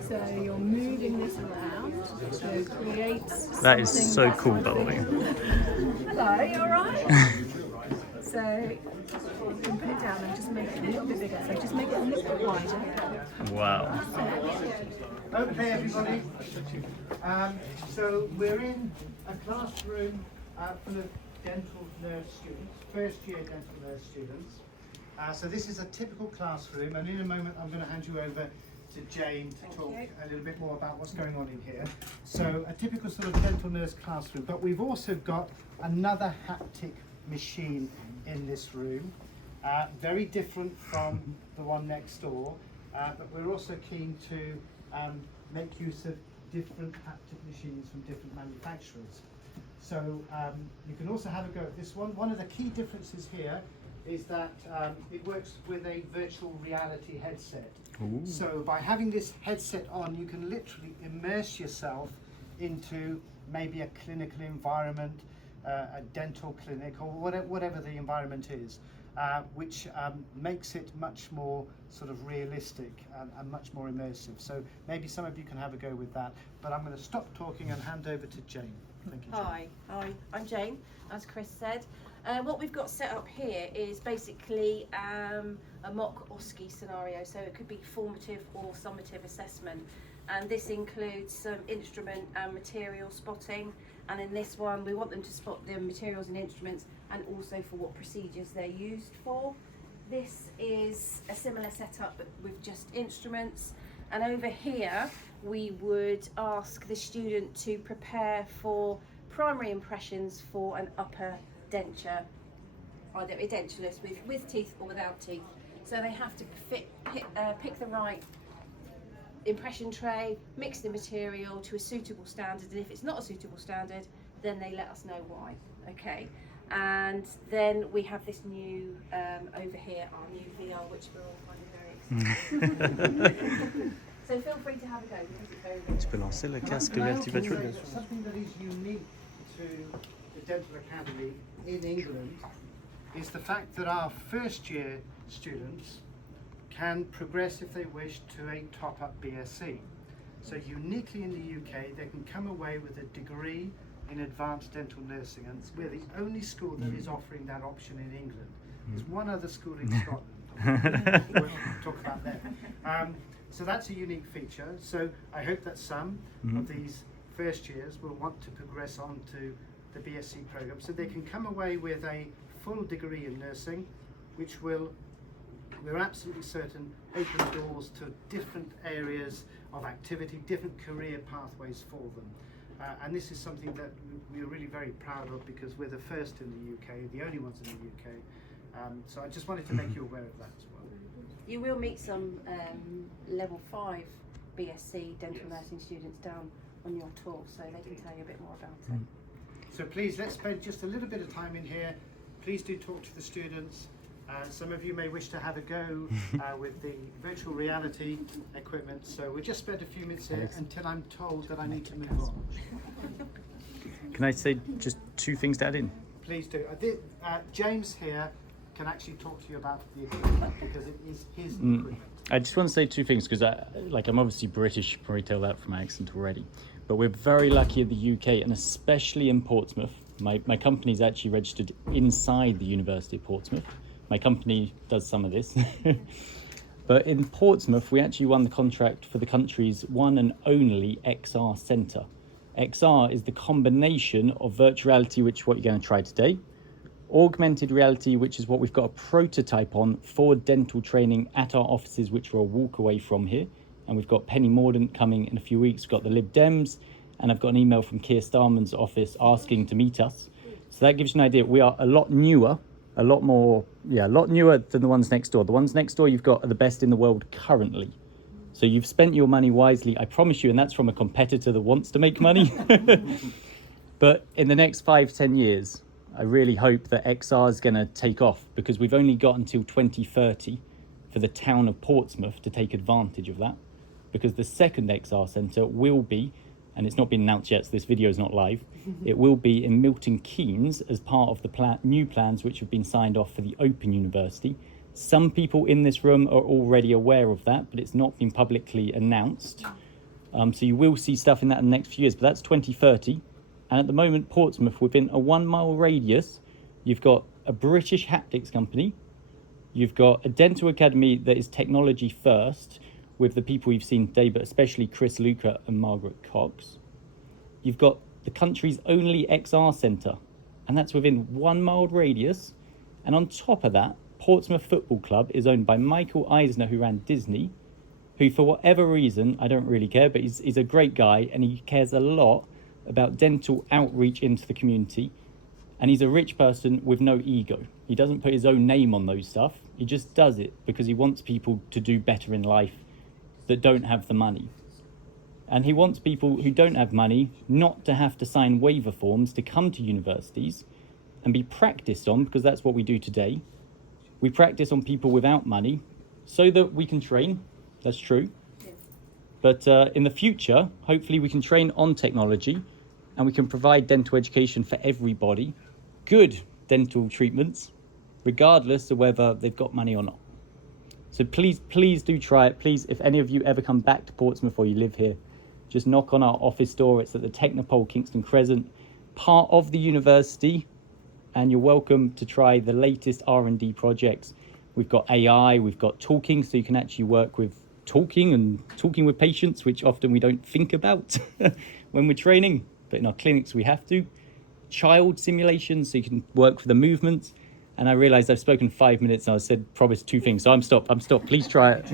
So you're moving this around to create. That is so cool, by the way. Hello, you alright? So you can put it down and just make it a little bit bigger. So just make it a little bit wider. Wow. Okay, everybody. So we're in a classroom full of dental nurse students, first year dental nurse students. So this is a typical classroom, and in a moment I'm going to hand you over to Jane to talk a little bit more about what's going on in here. So a typical sort of dental nurse classroom, but we've also got another haptic machine in this room, very different from the one next door, but we're also keen to make use of different haptic machines from different manufacturers. So you can also have a go at this one. One of the key differences here is that it works with a virtual reality headset. Ooh. So by having this headset on, you can literally immerse yourself into maybe a clinical environment, a dental clinic, or whatever the environment is, which makes it much more sort of realistic and much more immersive. So maybe some of you can have a go with that, but I'm going to stop talking and hand over to Jane. Thank you, Jane. Hi, I'm Jane, as Chris said. What we've got set up here is basically a mock OSCE scenario, so it could be formative or summative assessment, and this includes some instrument and material spotting, and in this one we want them to spot the materials and instruments and also for what procedures they're used for. This is a similar setup but with just instruments, and over here we would ask the student to prepare for primary impressions for an upper denture, either edentulous with teeth or without teeth. So they have to pick the right impression tray, mix the material to a suitable standard, and if it's not a suitable standard, then they let us know why. Okay, and then we have this new over here, our new VR, which we're all finding very excited. So feel free to have a go because it's very good. Tu peux lancer le casque réalité virtuelle. Something that is unique to the Dental Academy in England is the fact that our first year students can progress, if they wish, to a top-up BSc. So uniquely in the UK, they can come away with a degree in advanced dental nursing, and we're the only school that is offering that option in England. There's one other school in Scotland. We'll talk about that. So that's a unique feature. So I hope that some of these first years will want to progress on to the BSc program, so they can come away with a full degree in nursing, which will, we're absolutely certain, open doors to different areas of activity, different career pathways for them. And this is something that we're really very proud of because we're the first in the UK, the only ones in the UK. So I just wanted to make you aware of that as well. You will meet some level 5 BSc dental nursing students down on your tour, so they can tell you a bit more about it. So please, let's spend just a little bit of time in here. Please do talk to the students. Some of you may wish to have a go with the virtual reality equipment. So we'll just spend a few minutes here until I'm told that I need to move on. Can I say just two things to add in? Please do. James here can actually talk to you about the equipment because it is his equipment. I just want to say two things because I'm obviously British, you can probably tell that from my accent already. But we're very lucky in the UK, and especially in Portsmouth. My company's actually registered inside the University of Portsmouth. My company does some of this. But in Portsmouth, we actually won the contract for the country's one and only XR centre. XR is the combination of virtual reality, which is what you're going to try today, augmented reality, which is what we've got a prototype on for dental training at our offices, which we're a walk away from here. And we've got Penny Mordaunt coming in a few weeks. We've got the Lib Dems, and I've got an email from Keir Starmer's office asking to meet us. So that gives you an idea. We are a lot newer, a lot newer than the ones next door. The ones next door you've got are the best in the world currently. So you've spent your money wisely, I promise you, and that's from a competitor that wants to make money. But in the next 5-10 years, I really hope that XR is going to take off because we've only got until 2030 for the town of Portsmouth to take advantage of that. Because the second XR centre will be, and it's not been announced yet, so this video is not live, it will be in Milton Keynes as part of the new plans which have been signed off for the Open University. Some people in this room are already aware of that, but it's not been publicly announced. So you will see stuff in that in the next few years, but that's 2030. And at the moment, Portsmouth, within a 1 mile radius, you've got a British haptics company, you've got a dental academy that is technology first, with the people you've seen today, but especially Chris Luca and Margaret Cox. You've got the country's only XR centre, and that's within 1 mile radius. And on top of that, Portsmouth Football Club is owned by Michael Eisner, who ran Disney, who for whatever reason, I don't really care, but he's a great guy, and he cares a lot about dental outreach into the community. And he's a rich person with no ego. He doesn't put his own name on those stuff. He just does it because he wants people to do better in life that don't have the money. And he wants people who don't have money not to have to sign waiver forms to come to universities and be practiced on, because that's what we do today. We practice on people without money so that we can train. That's true. But in the future, hopefully we can train on technology and we can provide dental education for everybody, good dental treatments, regardless of whether they've got money or not. So please do try it. Please, if any of you ever come back to Portsmouth or you live here, just knock on our office door. It's at the Technopole Kingston Crescent, part of the university, and you're welcome to try the latest R&D projects. We've got AI, we've got talking, so you can actually work with talking with patients, which often we don't think about when we're training, but in our clinics we have to. Child simulations, so you can work for the movements. And I realized I've spoken 5 minutes and I said promise 2 things, so I'm stopped. Please try it.